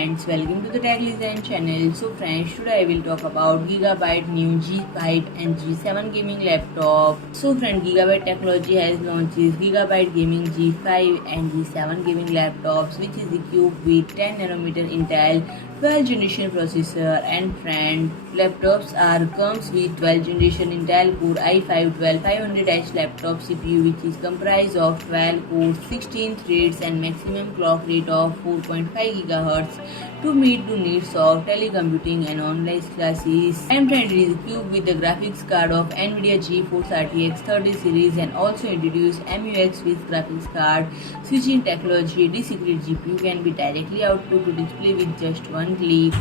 friends, welcome to the Tech Design channel. So friends, today I will talk about Gigabyte new G5 and G7 gaming laptop. So friend, Gigabyte Technology has launched Gigabyte Gaming G5 and G7 gaming laptops, which is equipped with 10nm Intel 12th generation processor. And friend, laptops comes with 12th generation Intel Core i5 12500H laptop CPU, which is comprised of 12 cores, 16 threads, and maximum clock rate of 4.5 GHz to meet the needs of telecommuting and online classes. And friend, it is equipped with the graphics card of NVIDIA GeForce RTX 30 series and also introduced MUX with graphics card switching technology. Discrete GPU can be directly output to display with just one click.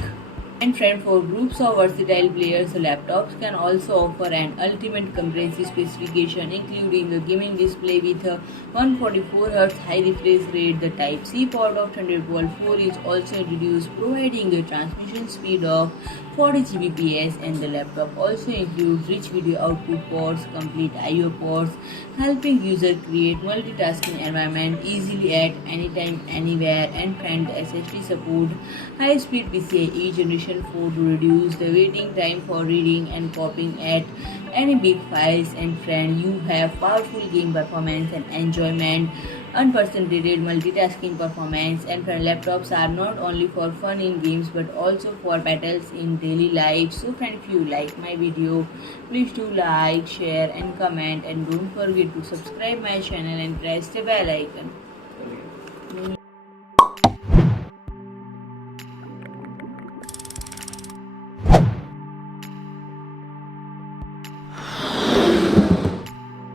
And friend, for groups of versatile players, laptops can also offer an ultimate comprehensive specification, including a gaming display with a 144Hz high refresh rate. The Type-C port of Thunderbolt 4 is also introduced, providing a transmission speed of 40 Gbps, and the laptop also includes rich video output ports, complete I/O ports, helping user create multitasking environment easily at anytime, anywhere. And friend, the SSD support high-speed PCIe Generation 4 to reduce the waiting time for reading and copying at any big files. And friend, you have powerful game performance and enjoyment, unprecedented multitasking performance. And friend, laptops are not only for fun in games but also for battles in daily life. So friend, if you like my video, please do like, share and comment, and don't forget to subscribe my channel and press the bell icon.